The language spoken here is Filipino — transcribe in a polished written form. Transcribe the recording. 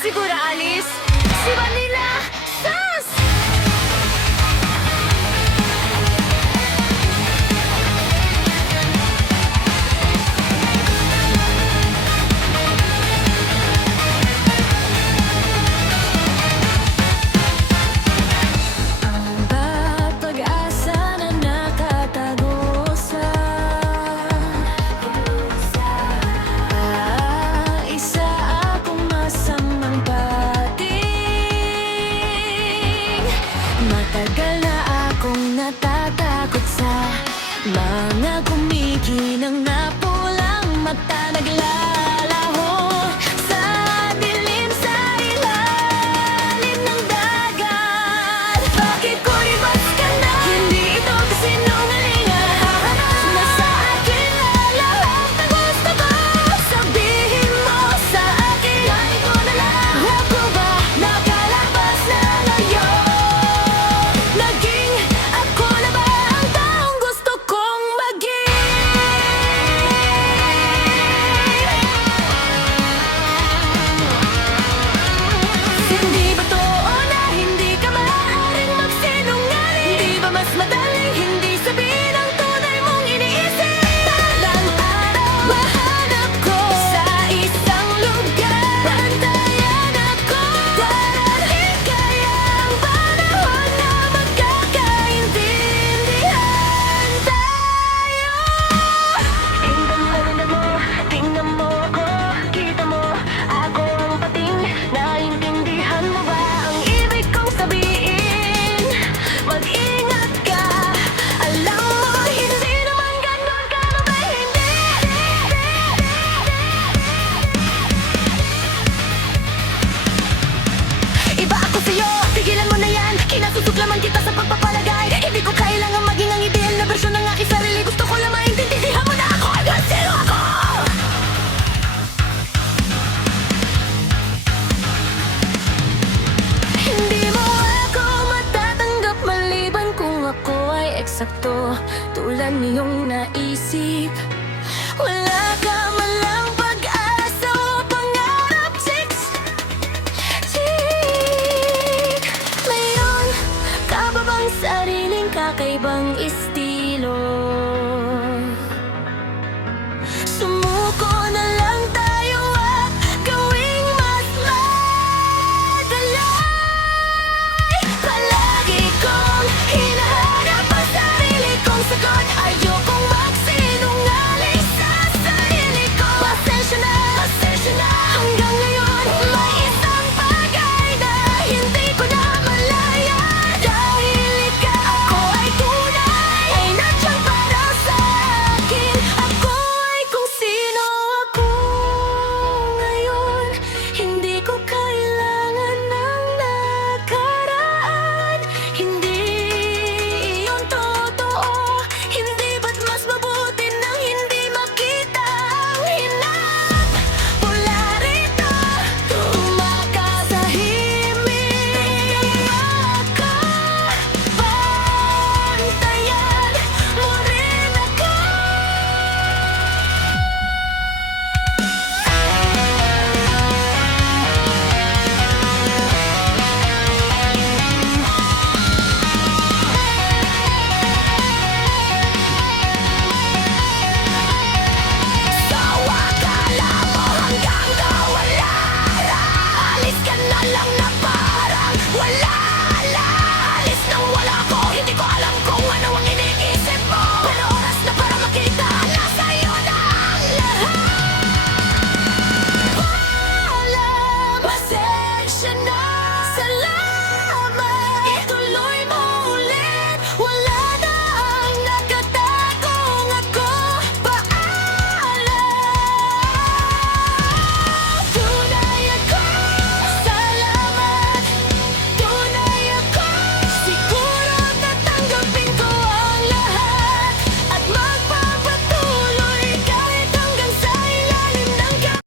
Siguro alis si Vanilla Sass! Ang bawat pag-asa na nakatago sa isa akong masamang pating. Matagal na akong natatakot sa mga kumikinang na pulang mata naglalaho sa dilim sa ilalim ng dagat. Bakit ko ribas ka na? Hindi ito kasinungalingan. Nasa akin na lahat ng gusto ko. Sabihin mo sa akin, kain ko na lang. Ako ba nakalabas na ngayon? Naging ako na ba ang taong gusto kong maging? Hindi ba totoo na hindi ka maaaring magsinungaling? Di ba mas madaling hindi sabihin ang tunay mong iniisip? Balang araw, mahanap ko sa isang lugar. Bantayan ako, darating kaya ang panahon na magkakaintindihan tayo. Tingnan mo ako, kita mo, ako ang pating. Naintindihan mo ba ang ibig kong sabihin? Mag-ingat ka, alam mo, hindi naman ganon ka na ba hindi? Iba ako sa'yo, tigilan mo na yan. Kinasusuklaman kita sa pagpapalagay. Hindi ko kailangan maging ang ideal na bersyon ng aking sarili. Gusto ko lang maintindihan mo na ako hanggang sino ako. Hindi mo ako matatanggap maliban kung ako ay eksakto tulad niyong naisip. Wala